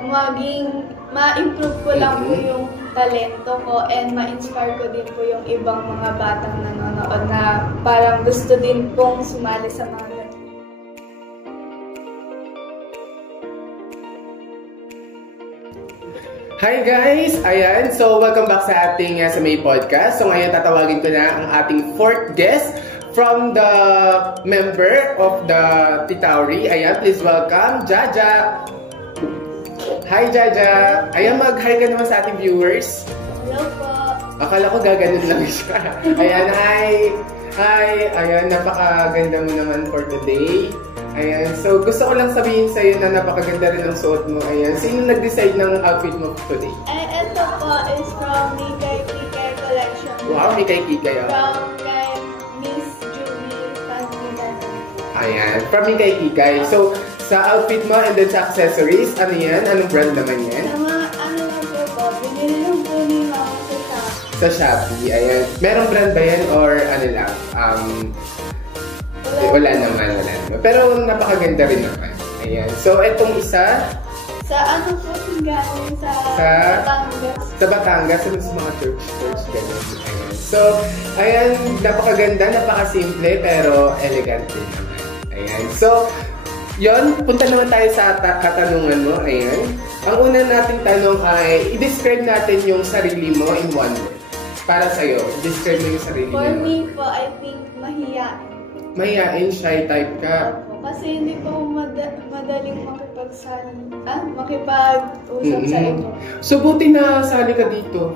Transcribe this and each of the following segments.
ma-improve ko lang po yung talento ko and ma-inspire ko din po yung ibang mga batang nanonood na parang gusto din pong sumali sa mga ganito. Hi guys! Ayan, so welcome back sa ating sa May Podcast. So ngayon tatawagin ko na ang ating fourth guest from the member of the Titauri. Ayan, please welcome Jaja! Hi Jaja! Ayan, mag-hi ka naman sa ating viewers. Hello po! Akala ko gaganon lang siya. Ayan, hi! Hi! Ayan, napakaganda mo naman for today. Ayan, so gusto ko lang sabihin sa'yo na napakaganda rin ang suot mo. Ayan, sino nag-decide ng outfit mo today? Ito po is from Mikay Kikay Collection. Wow, Mikay Kikay. From kay Miss Julie Pangilinan. Ayan, from Mikay Kikay. So, sa outfit mo and then sa accessories, ano yan? Anong brand naman yan? Sa mga ano lang po, binili lang po ni Mama sa Shopee. Sa Shopee, ayan. Merong brand ba yan or ano lang? Wala naman. Pero napakaganda rin naman. Ayan. So, etong isa. Sa ano po, galing sa Batangas. Sa Batangas, sa mga church, ganun. Ayan. So, ayan, napakaganda, napakasimple, pero elegant din naman. Ayan. So, yon, punta naman tayo sa katanungan mo. Ayan. Ang una nating tanong ay, i-describe natin yung sarili mo in one word. Para sa'yo, describe mo yung sarili mo. For me po, I think mahiyain. Mahiyain, shy type ka. Kasi hindi po madaling makipag-usap sa iba. So, buti na sali ka dito.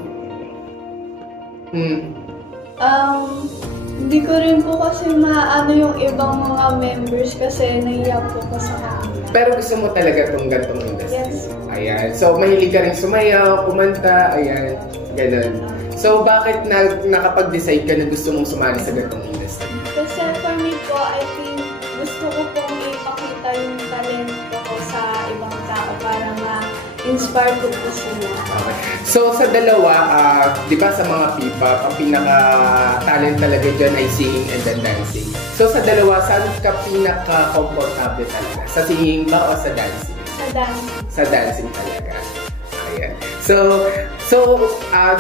Hindi ko rin po kasi maano yung ibang mga members kasi nahiya po ko sa kanila. Pero gusto mo talaga itong gantong industry? Yes. Ayan. So, mahilig ka rin sumayaw, kumanta, ayan, ganun. So, bakit nakapag-decide ka na gusto mong sumali sa gantong industry? Kasi for me po, I think gusto ko pong ipakita yung talento ko sa ibang tao para ma-inspire ko po sila. Okay. So, sa dalawa, di ba sa mga P-pop, ang pinaka-talent talaga dyan ay singing and then dancing. So, sa dalawa, saan ka pinaka-comfortable talaga? Sa singing ba o sa dancing? Sa dancing. Sa dancing talaga. Ayan. So,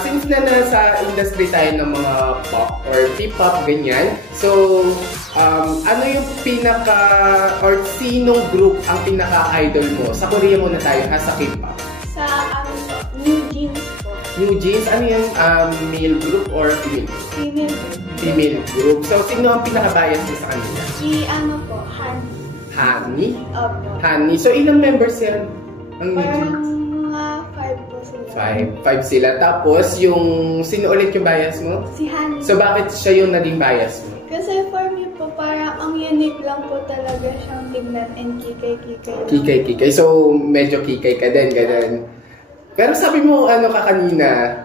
since na nasa industry tayo ng mga pop or P-pop, ganyan, so, ano yung or sinong group ang pinaka-idol mo? Sa Korea muna tayo, ha? Sa K-pop? Sa, New Jeans po. New Jeans? Ano yung male group or female group? Female group. Female group. So, sino ang pinaka-bias mo sa kanila? Si, po, Honey. Honey? Opo. Honey. So, ilang members yan? Ang New Jeans? Parang mga 5 po sila. 5 sila. Tapos, sino ulit yung bias mo? Si Honey. So, bakit siya yung naging bias mo? Kasi for me po, parang ang unique lang po talaga siyang tignan and kikay-kikay. Kikay-kikay. So, medyo kikay ka din, ganun. Pero sabi mo, ka kanina,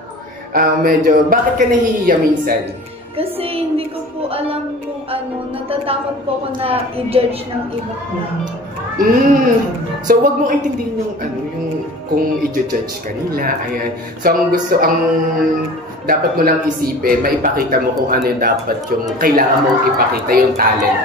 bakit ka nahihiya minsan? Kasi hindi ko po alam kung natatakot po ako na i-judge ng iba. So, wag mong intindihin yung kung i-judge ka nila, ayan. So, ang dapat mo lang isipin, maipakita mo kung ano yung dapat yung kailangan mong ipakita, yung talent.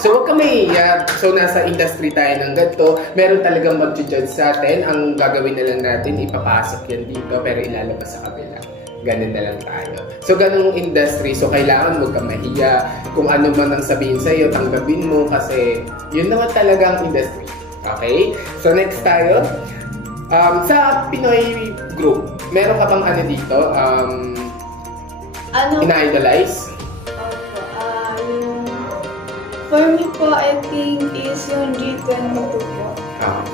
So, wag ka mahihiya. So, nasa industry tayo ng ganito. Meron talagang mag-judge sa atin. Ang gagawin na lang natin, ipapasok yan dito, pero ilalabas sa kabila. Ganun na lang tayo. So, ganung industry. So, kailangan wag ka mahiya. Kung ano man ang sabihin sa'yo, tanggapin mo kasi yun naman talaga ang industry. Okay? So, next tayo. Sa Pinoy group, meron ka bang dito? Ina-idolize? For me po, I think is yung G22 po.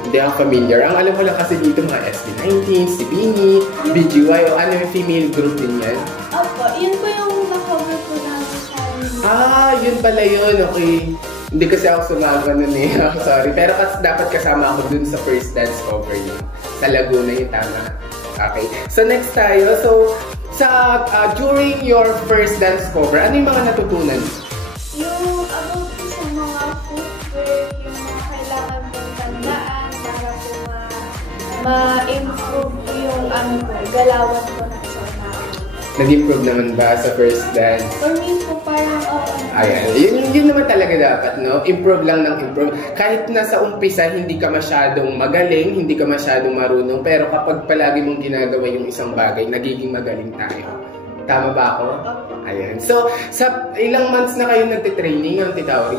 Hindi ako familiar. Ang alam ko lang kasi dito mga SB19, si Bini, BGY, o ano yung female group din yan? Opo, yun po yung na-cover po namin sa yun pala yun. Okay. Hindi kasi ako sumaga nun eh. Sorry. Pero dapat kasama ako dun sa first dance cover niyo. Sa Laguna yung tama. Okay. So next tayo. So, during your first dance cover, ano yung mga natutunan? Yung about po sa mga footwork, yung mga kailangan pong tandaan para po ma-improve yung galawan po na isa na. Nag-improve naman ba sa first dance? For me po, parang Ayan, yun naman talaga dapat, no? Improve lang ng improve. Kahit nasa umpisa, hindi ka masyadong magaling, hindi ka masyadong marunong, pero kapag palagi mong ginagawa yung isang bagay, nagiging magaling tayo. Tama ba ako? Ayan. So, sa ilang months na kayo nagtitraining ng Titauri?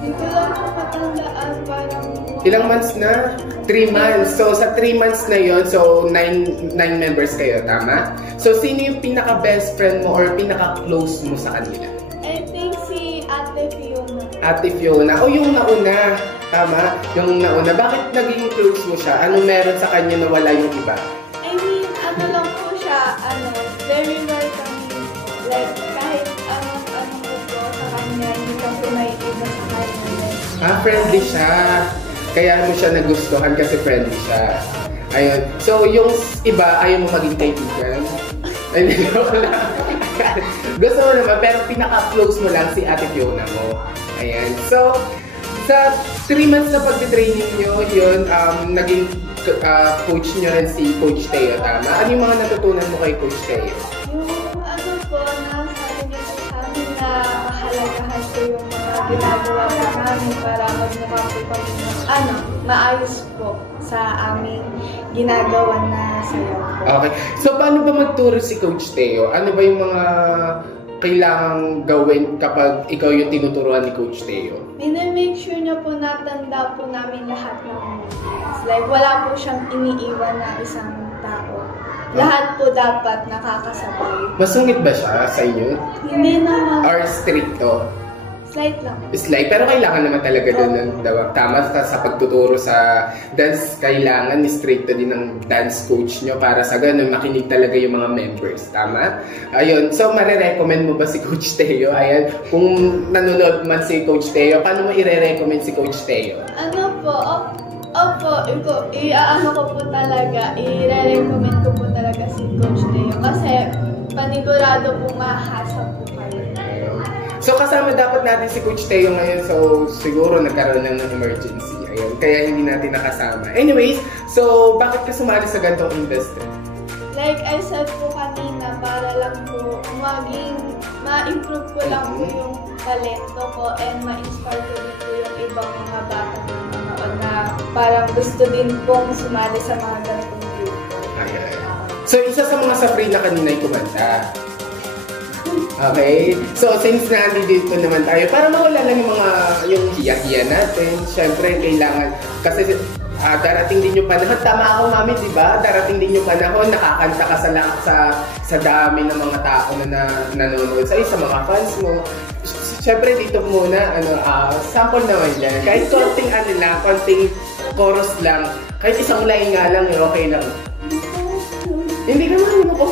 Hindi ko lang po matandaan, parang... Ilang months na? 3 months. So, sa 3 months na yon, so 9 members kayo, tama? So, sino yung pinaka-best friend mo or pinaka-close mo sa kanila? I think si Ate Fiona. Ate Fiona. O yung nauna. Tama? Yung nauna. Bakit naging close mo siya? Ano meron sa kanya na wala yung iba? I mean, ano lang po siya, very welcoming. Like, kahit anong po po sa kanya, hindi ka po may iba sa kanya. Friendly siya. Kaya mo siya nagustuhan kasi friendly siya. Ayun. So, yung iba, ayaw mo maging kaibigan? Ay, hindi ko lang. Gusto mo naman, pero pinaka-close mo lang si Ate Fiona mo. Ayan. So, sa 3 months na pag-training nyo, yun, naging coach nyo rin si Coach Teo, tama? Ano yung mga natutunan mo kay Coach Teo? Yung po, nasabi niya po sa amin na kahalagahan ko yung mga ginagawa sa namin para magmukha po kami maayos po sa aming ginagawa na sayaw po. Okay. So, paano ba magturo si Coach Teo? Ano ba yung mga kailangang gawin kapag ikaw yung tinuturuan ni Coach Teo? Make sure niya po natanda po namin lahat ng movements. Like, wala po siyang iniiwan na isang tao. Lahat po dapat nakakasabay. Masungit ba siya sa inyo? Hindi naman. Or stricto? Slight lang. Slight, pero kailangan naman talaga doon ng tama sa pagtuturo sa dance. Kailangan stricto din ng dance coach nyo para sa ganun makinig talaga yung mga members. Tama? Ayun. So, marirecommend mo ba si Coach Teo? Ayan. Kung nanonood man si Coach Teo, paano mo i-recommend si Coach Teo? Ano po? Opo, i-ano ko po talaga, i-recommend ko po talaga si Coach Teo kasi panigurado po mahasa po kayo. So, kasama dapat natin si Coach Teo ngayon. So, siguro nagkaroon lang ng emergency. Ayun. Kaya hindi natin nakasama. Anyways, so, bakit ka sumali sa ganitong industry? Like I said po kanina, para lang po ma-improve ko lang po yung talento ko and ma-inspire ko din po yung ibang mga bata na parang gusto din pong sumali sa mga ganitong grupo. Ayan. So, isa sa mga sa free na kanina ay kumanta. Okay? So, since nandito naman tayo, para mawala lang yung hiya-hiya natin, syempre, kailangan, kasi darating din yung panahon, tama ako mami, di ba? Darating din yung panahon, nakakanta ka sa dami ng mga tao na nanonood sa'yo, sa mga fans mo. Syempre, dito muna, sample naman yan. Kahit konting chorus lang, kahit isang line nga lang, okay lang. Hindi ka man mo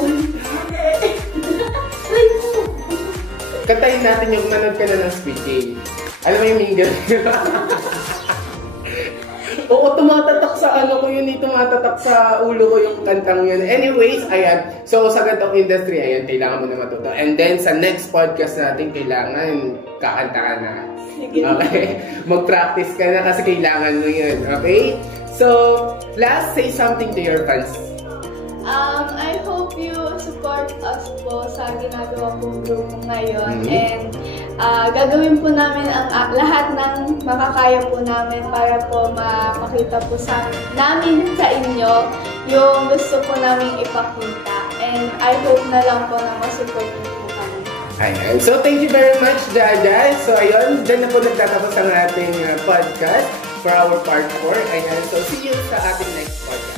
kantahin natin yung manood ka na ng Squid Game. Alam mo yung mingle? Oo, tumatatak sa ko yun, tumatatak sa ulo ko yung kantang yun. Anyways, ayan. So, sa ganitong industry, ayan, kailangan mo na matuto. And then, sa next podcast natin, kailangan kakanta ka na. Okay? Mag-practice ka na kasi kailangan mo yun. Okay? So, last, say something to your fans. I hope you support us po sa ginagawa pong grupo ngayon. And gagawin po namin ang lahat ng makakaya po namin para po mapakita po namin sa inyo yung gusto po namin ipakita. And I hope na lang po na masupport niyo po kami. Ayan. So, thank you very much, Jaja. So, ayun, dyan na po nagtatapos ang ating podcast for our part 4. Ayan. So, see you sa ating next podcast.